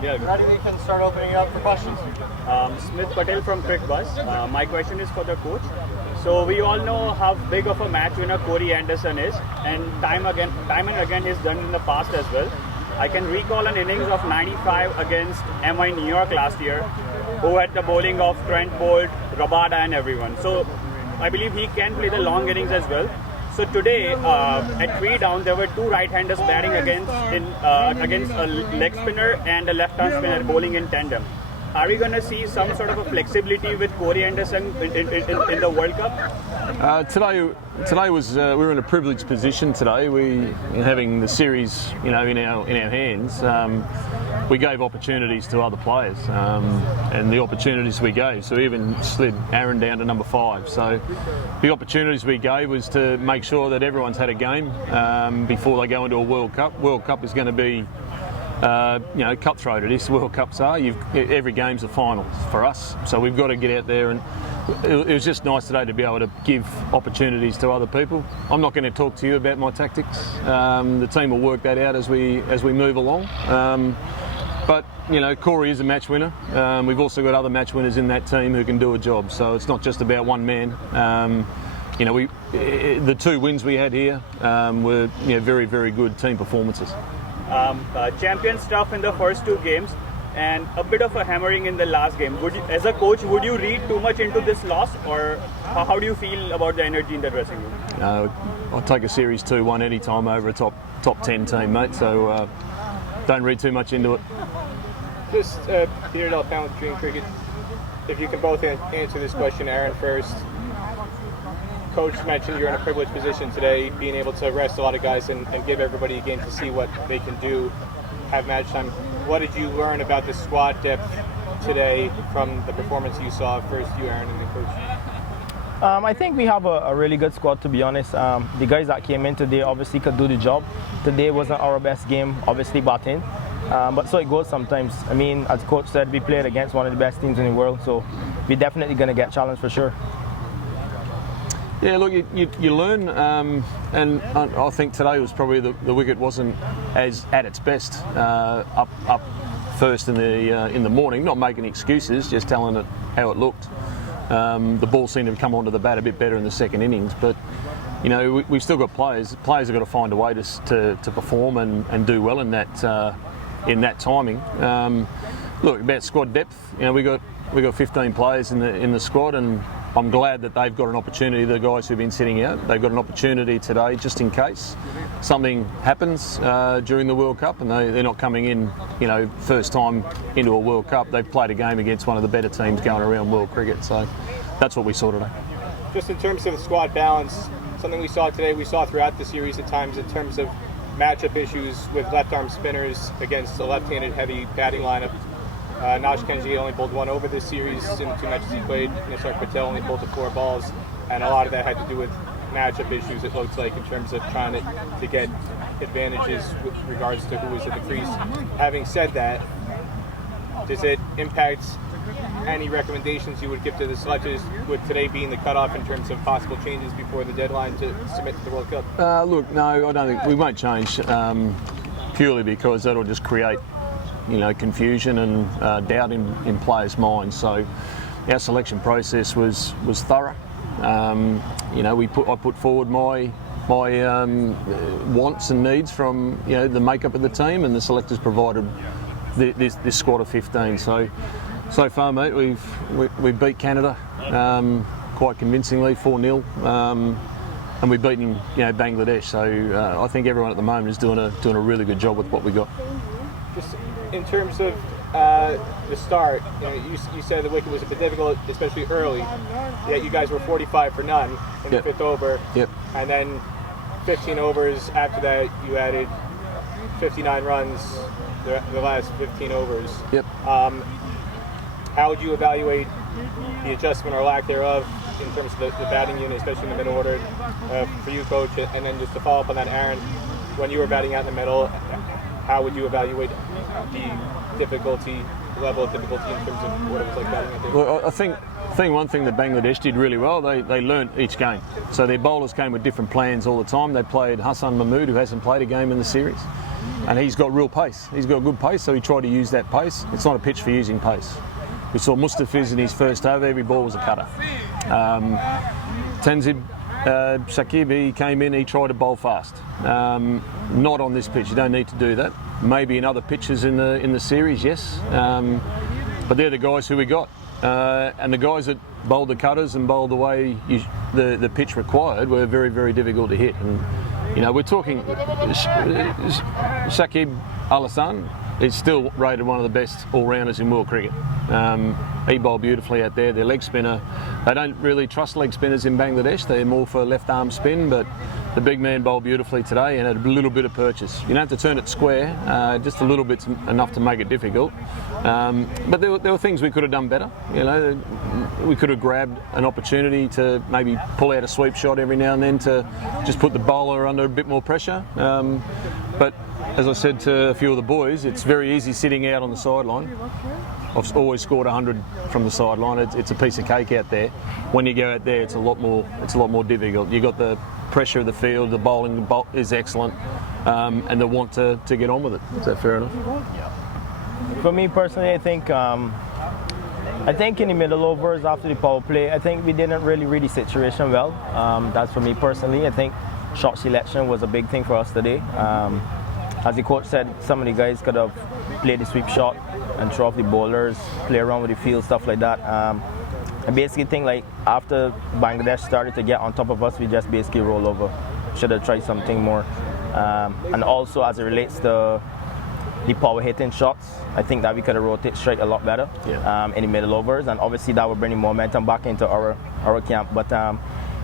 Yeah, Ready, we can start opening up for questions. Smith Patel from Quick Bus. My question is for the coach. So we all know how big of a match winner Corey Anderson is, and time and again he's done in the past as well. I can recall an innings of 95 against MI New York last year, who had the bowling of Trent Bolt, Rabada and everyone. So I believe he can play the long innings as well. So today, at 3 down, there were 2 right-handers batting against a leg spinner and a left-hand spinner bowling in tandem. Are we going to see some sort of a flexibility with Corey Anderson in the World Cup? Today was we were in a privileged position today. We having the series, in our hands. We gave opportunities to other players, and the opportunities we gave. So we even slid Aaron down to number 5. So the opportunities we gave was to make sure that everyone's had a game before they go into a World Cup. World Cup is going to be cutthroat. It is World Cups are. Every game's a final for us, so we've got to get out there, and it was just nice today to be able to give opportunities to other people. I'm not going to talk to you about my tactics. The team will work that out as we move along. But Corey is a match winner. We've also got other match winners in that team who can do a job. So it's not just about one man. The 2 wins we had here were very, very good team performances. Champion stuff in the first 2 games and a bit of a hammering in the last game. As a coach, would you read too much into this loss, or how do you feel about the energy in the dressing room? I'll take a series 2-1 any time over a top 10 team, mate. So don't read too much into it. Just Peter Del Pound with Dream Cricket. If you can both answer this question, Aaron first. Coach mentioned you're in a privileged position today, being able to rest a lot of guys and give everybody a game to see what they can do, have match time. What did you learn about the squad depth today from the performance you saw? First you, Aaron, and then Coach. I think we have a really good squad, to be honest. The guys that came in today obviously could do the job. Today wasn't our best game, obviously batting. But so it goes sometimes. I mean, as Coach said, we played against one of the best teams in the world, so we're definitely going to get challenged for sure. Yeah, look, you learn, and I think today was probably the wicket wasn't as at its best up first in the morning. Not making excuses, just telling it how it looked. The ball seemed to come onto the bat a bit better in the second innings, but we've still got players. Players have got to find a way to perform and do well in that timing. Look, about squad depth, we got 15 players in the squad, and I'm glad that they've got an opportunity, the guys who've been sitting out. They've got an opportunity today just in case something happens during the World Cup, and they're not coming in, first time into a World Cup. They've played a game against one of the better teams going around world cricket, so that's what we saw today. Just in terms of the squad balance, something we saw today, we saw throughout the series at times in terms of matchup issues with left-arm spinners against a left-handed heavy batting lineup. Nash Kenji only bowled 1 over this series in the 2 matches he played. Nisar Patel only bowled the 4 balls, and a lot of that had to do with matchup issues, it looks like, in terms of trying to get advantages with regards to who was at the crease. Having said that, does it impact any recommendations you would give to the selectors, with today being the cutoff in terms of possible changes before the deadline to submit to the World Cup? Look, no, I don't think we won't change purely because that'll just create confusion and doubt in players' minds. So our selection process was thorough. I put forward my wants and needs from the makeup of the team, and the selectors provided this squad of 15. So far, mate, we've beat Canada quite convincingly, 4-0. And we've beaten Bangladesh. So I think everyone at the moment is doing a really good job with what we got. Just in terms of the start, you said the wicket was a bit difficult, especially early. Yet you guys were 45 for none in the 5th over. Yep. And then 15 overs after that, you added 59 runs the last 15 overs. Yep. How would you evaluate the adjustment or lack thereof in terms of the batting unit, especially in the middle order, for you, Coach? And then just to follow up on that, Aaron, when you were batting out in the middle, how would you evaluate the level of difficulty in terms of what it was like batting out there? Well, I think one thing that Bangladesh did really well, they learnt each game. So their bowlers came with different plans all the time. They played Hassan Mahmood, who hasn't played a game in the series. and he's got real pace. He's got good pace, so he tried to use that pace. It's not a pitch for using pace. We saw Mustafiz in his first over, every ball was a cutter. Tenzid Shakib, he came in, he tried to bowl fast. Not on this pitch, you don't need to do that. Maybe in other pitches in the series, yes. But they're the guys who we got. And the guys that bowled the cutters and bowled the way the pitch required were very, very difficult to hit. And you know, we're talking Shakib Al Hassan is still rated one of the best all-rounders in world cricket. He bowled beautifully out there. Their leg spinner, they don't really trust leg spinners in Bangladesh. They're more for left arm spin, but the big man bowled beautifully today and had a little bit of purchase. You don't have to turn it square, just a little bit enough to make it difficult. But there were things we could have done better. You know, we could have grabbed an opportunity to maybe pull out a sweep shot every now and then to just put the bowler under a bit more pressure. But as I said to a few of the boys, it's very easy sitting out on the sideline. I've always scored 100 from the sideline. It's a piece of cake out there. When you go out there, it's a lot more difficult. You got the pressure of the field, the bowling is excellent, and the want to get on with it. Is that fair enough? For me personally, I think in the middle overs after the power play, I think we didn't really read the situation well. That's for me personally. I think shot selection was a big thing for us today. As the coach said, some of the guys could have played the sweep shot and throw off the bowlers, play around with the field, stuff like that. I basically think like after Bangladesh started to get on top of us, we just basically roll over. Should have tried something more. And also as it relates to the power hitting shots, I think that we could have rotated straight a lot better in the middle overs, and obviously that would bring momentum back into our camp. But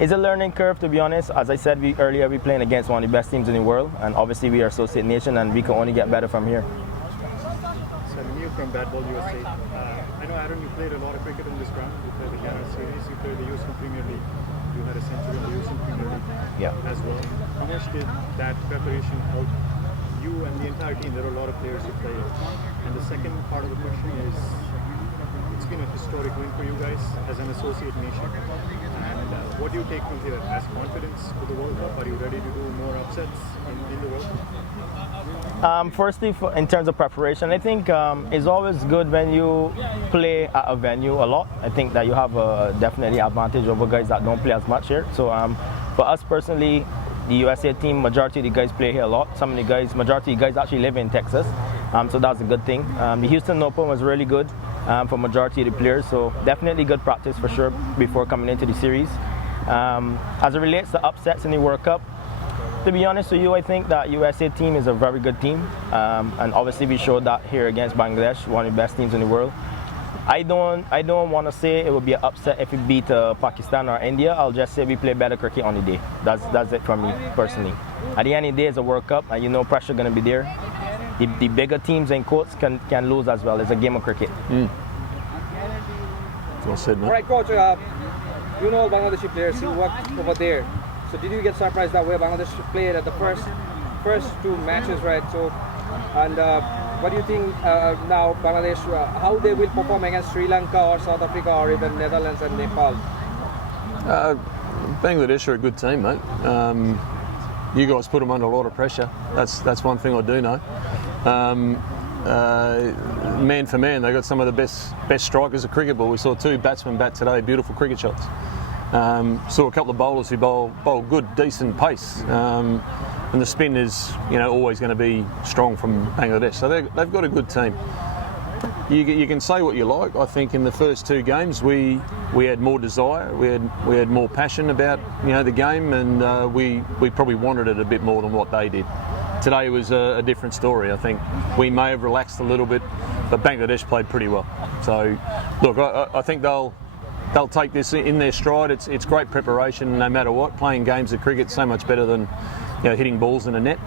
it's a learning curve, to be honest. As I said earlier, we're playing against one of the best teams in the world, and obviously we are associate nation, and we can only get better from here. So new from Bat Ball USA. I know, Aaron, you played a lot of cricket in this round. You played the Ghana series, you played the Houston Premier League. You had a century in the Houston Premier League as well. How much did that preparation help you and the entire team? There are a lot of players who played. And the second part of the question is, it's been a historic win for you guys as an associate nation. And what do you take from here? As confidence for the World Cup? Are you ready to do more upsets in the World Cup? Firstly, in terms of preparation, I think it's always good when you play at a venue a lot. I think that you have a definitely advantage over guys that don't play as much here. So for us personally, the USA team, majority of the guys play here a lot. Some of the guys, majority of the guys actually live in Texas. So that's a good thing. The Houston Open was really good for majority of the players. So definitely good practice for sure before coming into the series. As it relates to upsets in the World Cup, to be honest with you, I think that USA team is a very good team. And obviously we showed that here against Bangladesh, one of the best teams in the world. I don't want to say it would be an upset if we beat Pakistan or India. I'll just say we play better cricket on the day. That's it from me personally. At the end of the day, it's a World Cup, and you know pressure going to be there. The bigger teams in quotes can lose as well. It's a game of cricket. Well said, man. All right, coach. You know Bangladeshi players who worked over there. So did you get surprised that way Bangladesh played at the first two matches, right? So, and what do you think now Bangladesh, how they will perform against Sri Lanka or South Africa or even Netherlands and Nepal? Bangladesh are a good team, mate. You guys put them under a lot of pressure. That's one thing I do know. Man for man, they got some of the best strikers of cricket ball. We saw two batsmen bat today, beautiful cricket shots. Saw a couple of bowlers who bowl good, decent pace. And the spin is, always going to be strong from Bangladesh. So they've got a good team. You can say what you like. I think in the first two games we had more desire, we had more passion about the game, and we probably wanted it a bit more than what they did. Today was a different story. I think we may have relaxed a little bit, but Bangladesh played pretty well. So look, I think they'll take this in their stride. It's great preparation no matter what. Playing games of cricket so much better than hitting balls in a net.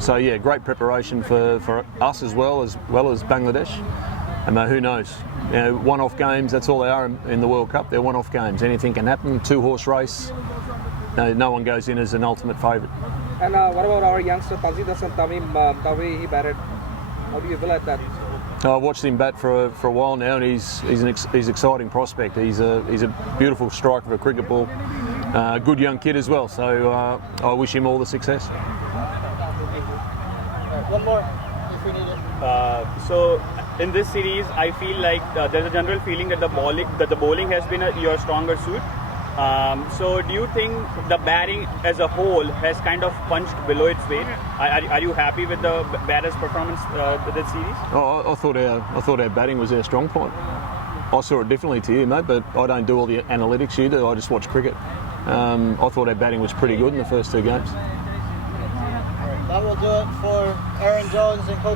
So yeah, great preparation for us as well as Bangladesh. And who knows? One-off games. That's all they are in the World Cup. They're one-off games. Anything can happen. Two-horse race. No one goes in as an ultimate favourite. And what about our youngster Tajid Hasan Tamim? The way he batted, how do you feel like that? I've watched him bat for a while now, and he's an exciting prospect. He's a beautiful striker of a cricket ball. Good young kid as well. So I wish him all the success. one more if we need it. So in this series, I feel like there's a general feeling that the bowling has been your stronger suit. So do you think the batting as a whole has kind of punched below its weight? Are you happy with the batter's performance this series? Oh, I thought our batting was our strong point. I saw it differently to you, mate, but I don't do all the analytics you do. I just watch cricket. I thought our batting was pretty good in the first two games. That will do it for Aaron Jones and Coach